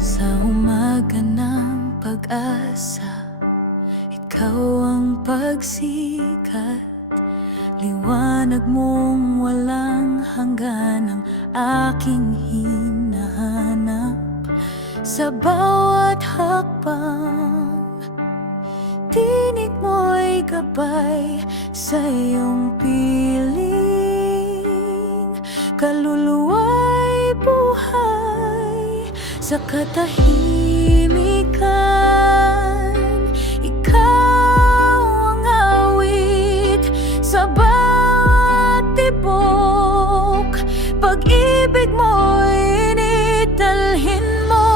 Sa umaga ng pag-asa, ikaw ang pagsikat. Liwanag mong walang hanggan ang aking hinahanap. Sa bawat hakbang, tinig mo'y gabay sa iyong piling. Kaluluwa'y buhay sa katahimikan. Ikaw ang awit sa bawat tibok. Pag-ibig mo'y initalhin mo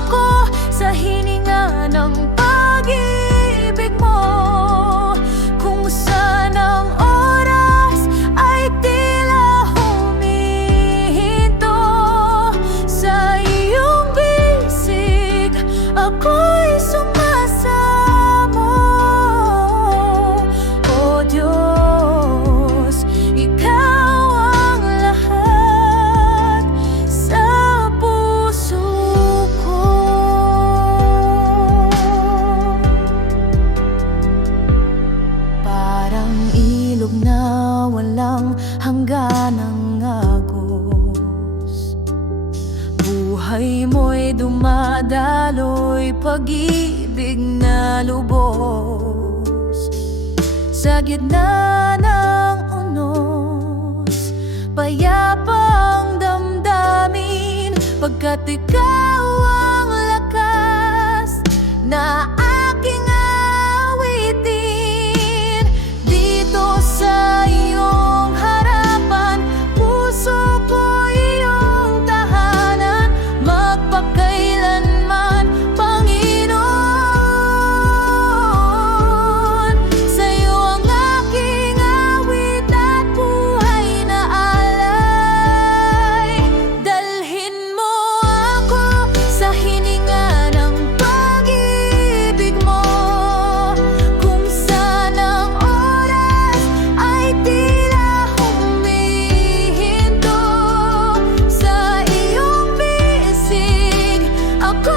ako sa hininga ng pag-ibig mo. Kung saan ang oras ay tila humihinto sa iyong bisig, ako'y sumasamo. O Diyos, ikaw ang lahat sa puso ko. Parang ilog na walang hangganang agos, buhay mo'y dumadaloy, pag-ibig na lubos. Sa gitna ng unos, payapa ang damdamin, pagkat ikaw ang lakas na aking awitin. Dito sa iyong harapan, puso ko iyong tahanan, magpakailanman, Panginoon. Sa iyo ang aking awit at buhay na alay. Dalhin mo ako sa hininga ng pag-ibig mo. Kung saan ang oras ay tila humihinto sa iyong bisig, ako